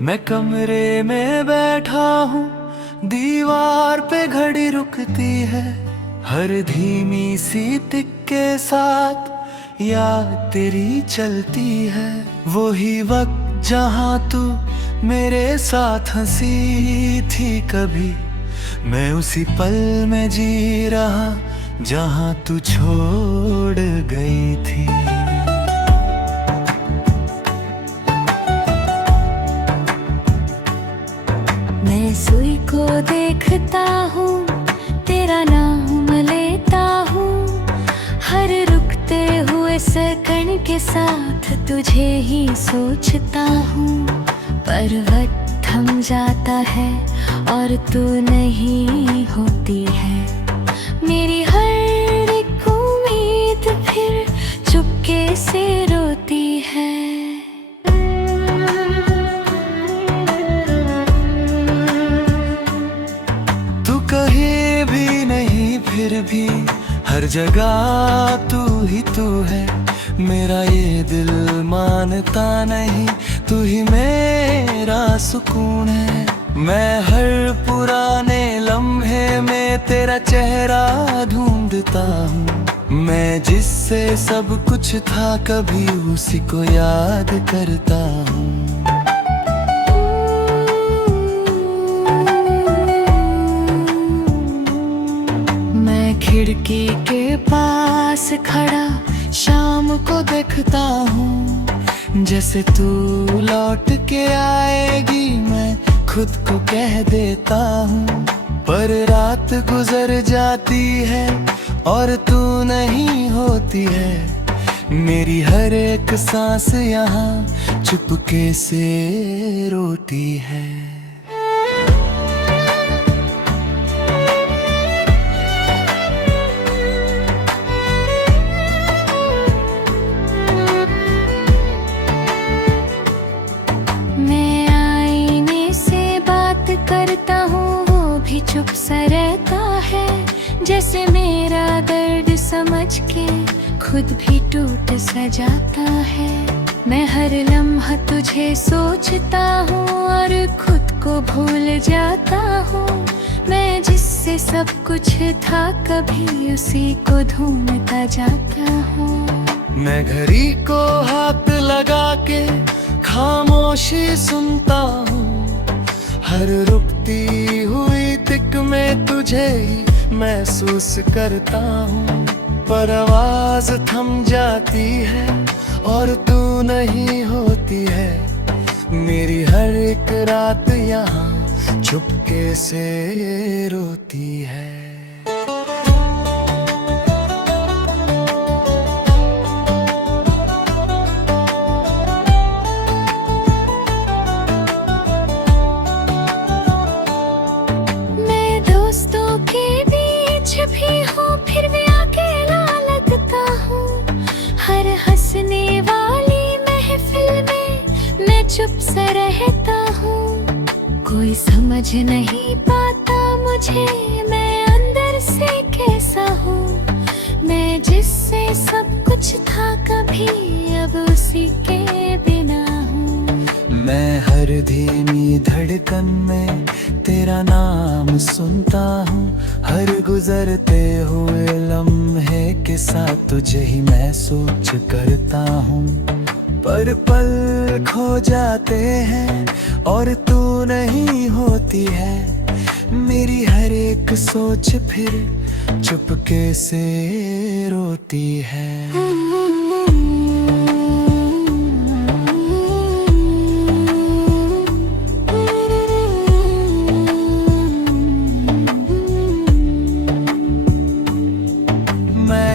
मैं कमरे में बैठा हूँ, दीवार पे घड़ी रुकती है। हर धीमी सी टिक के साथ याद तेरी चलती है। वो ही वक्त जहाँ तू मेरे साथ हंसी थी कभी, मैं उसी पल में जी रहा जहाँ तू छोड़ गई थी। मैं सुई को देखता हूँ, तेरा नाम लेता हूँ। हर रुकते हुए सेकंड के साथ तुझे ही सोचता हूँ। पर्वत थम जाता है और तू नहीं होती है। मेरी हर एक उम्मीद फिर चुपके से रोती है। कहीं भी नहीं फिर भी हर जगह तू ही तू है। मेरा ये दिल मानता नहीं, तू ही मेरा सुकून है। मैं हर पुराने लम्हे में तेरा चेहरा ढूंढता हूँ। मैं जिससे सब कुछ था कभी उसी को याद करता हूँ। खिड़की के पास खड़ा शाम को देखता हूँ। जैसे तू लौट के आएगी मैं खुद को कह देता हूँ। पर रात गुजर जाती है और तू नहीं होती है। मेरी हर एक सांस यहाँ चुपके से रोती है। करता हूँ वो भी चुप सा रहता है। जैसे मेरा दर्द समझ के खुद भी टूट सा जाता है। मैं हर लम्हा तुझे सोचता हूँ और खुद को भूल जाता हूँ। मैं जिससे सब कुछ था कभी उसी को ढूंढता जाता हूँ। मैं घड़ी को हाथ लगा के खामोशी सुनता हूँ। हर रुकती हुई तिक में तुझे ही महसूस करता हूँ। पर आवाज थम जाती है और तू नहीं होती है। मेरी हर एक रात यहाँ चुपके से रोती है। भी हूँ फिर भी अकेला लगता हूँ। हर हंसने वाली महफिल में मैं चुप सा रहता हूँ। कोई समझ नहीं पाता मुझे मैं अंदर से कैसा हूँ। मैं जिससे सब कुछ था कभी अब उसी के बिना हूँ। मैं हर धीमी धड़कन में तेरा नाम सुनता हूँ। हर गुजरते हुए लम्हे के साथ तुझे ही महसूस करता हूँ। पर पल खो जाते हैं और तू नहीं होती है। मेरी हर एक सोच फिर चुपके से रोती है।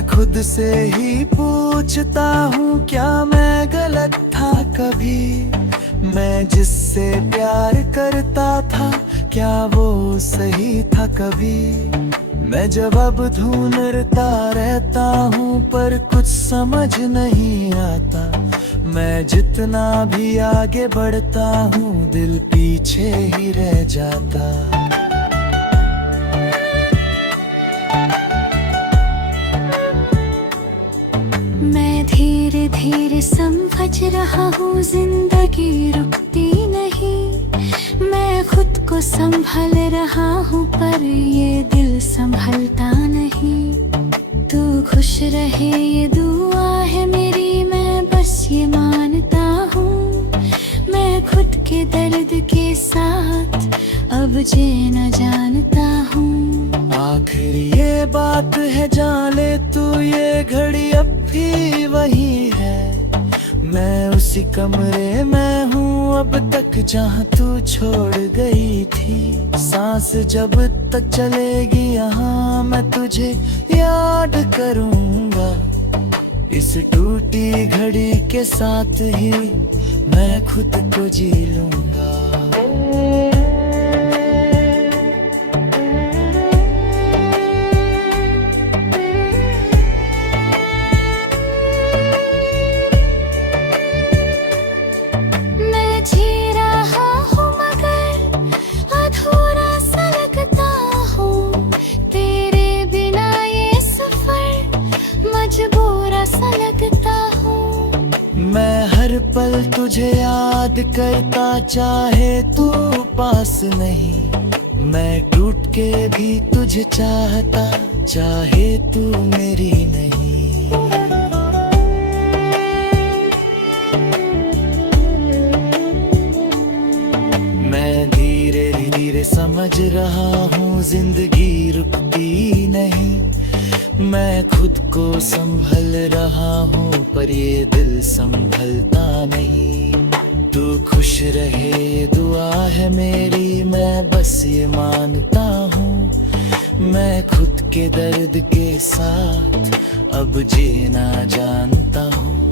खुद से ही पूछता हूँ क्या मैं गलत था कभी। मैं जिससे प्यार करता था क्या वो सही था कभी। मैं जवाब ढूंढता रहता हूँ पर कुछ समझ नहीं आता। मैं जितना भी आगे बढ़ता हूँ दिल पीछे ही रह जाता। मैं धीरे धीरे समझ रहा हूँ जिंदगी रुकती नहीं। नहीं। मैं खुद को संभल रहा हूँ पर ये दिल संभलता नहीं। तू खुश रहे ये दुआ है मेरी, मैं बस ये मानता हूँ। मैं खुद के दर्द के साथ अब जीना जानता हूँ। आखिर ये बात है जान ले तू, ये घड़ी अब भी वही है। मैं उसी कमरे में हूँ अब तक जहाँ तू छोड़ गई थी। सांस जब तक चलेगी यहाँ मैं तुझे याद करूँगा। इस टूटी घड़ी के साथ ही मैं खुद को जी लूँगा। मैं हर पल तुझे याद करता चाहे तू पास नहीं। मैं टूट के भी तुझे चाहता चाहे तू मेरी नहीं। मैं धीरे धीरे समझ रहा हूँ जिंदगी रुकती नहीं। मैं खुद को संभल रहा हूँ पर ये दिल संभलता नहीं। तू खुश रहे दुआ है मेरी, मैं बस ये मानता हूँ। मैं खुद के दर्द के साथ अब जीना जानता हूँ।